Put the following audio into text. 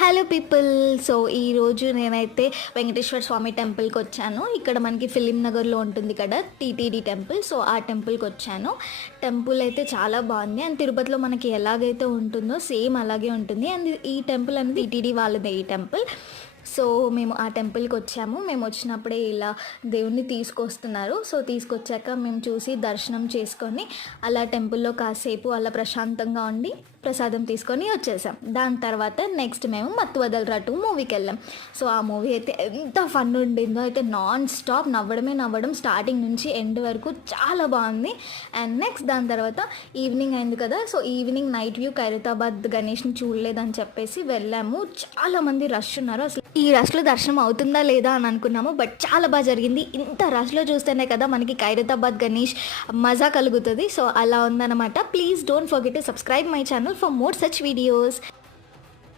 Hello people. So ఈరోజు నేనైతే వెంకటేశ్వర స్వామి టెంపుల్కి వచ్చాను. ఇక్కడ మనకి ఫిలిం నగర్లో ఉంటుంది కదా టీటీడీ టెంపుల్. సో ఆ టెంపుల్కి వచ్చాను. టెంపుల్ అయితే చాలా బాగుంది. అండ్ తిరుపతిలో మనకి ఎలాగైతే ఉంటుందో సేమ్ అలాగే ఉంటుంది. అండ్ ఈ టెంపుల్ అనేది టీటీడీ వాళ్ళదే ఈ టెంపుల్. సో మేము ఆ టెంపుల్కి వచ్చాము. మేము వచ్చినప్పుడే ఇలా దేవుణ్ణి తీసుకొస్తున్నారు. సో తీసుకొచ్చాక మేము చూసి దర్శనం చేసుకొని అలా టెంపుల్లో కాసేపు అలా ప్రశాంతంగా ఉండి ప్రసాదం తీసుకొని వచ్చేసాం. దాని తర్వాత నెక్స్ట్ మేము మత్తు వదలరా 2 మూవీకి వెళ్ళాం. సో ఆ మూవీ అయితే ఎంత ఫన్ ఉండిందో, అయితే నాన్ స్టాప్ నవ్వడం స్టార్టింగ్ నుంచి ఎండ్ వరకు చాలా బాగుంది. అండ్ నెక్స్ట్ దాని తర్వాత ఈవినింగ్ అయింది కదా. So evening night view Khairatabad గణేష్ని చూడలేదని చెప్పేసి వెళ్ళాము. చాలామంది రష్ ఉన్నారు. అసలు ఈ రష్లో దర్శనం అవుతుందా లేదా అని అనుకున్నాము, బట్ చాలా బాగా జరిగింది. ఇంత రష్లో చూస్తేనే కదా మనకి ఖైరతాబాద్ గణేష్ మజా కలుగుతుంది. సో అలా ఉందన్నమాట. Please don't forget to subscribe my channel for more such videos.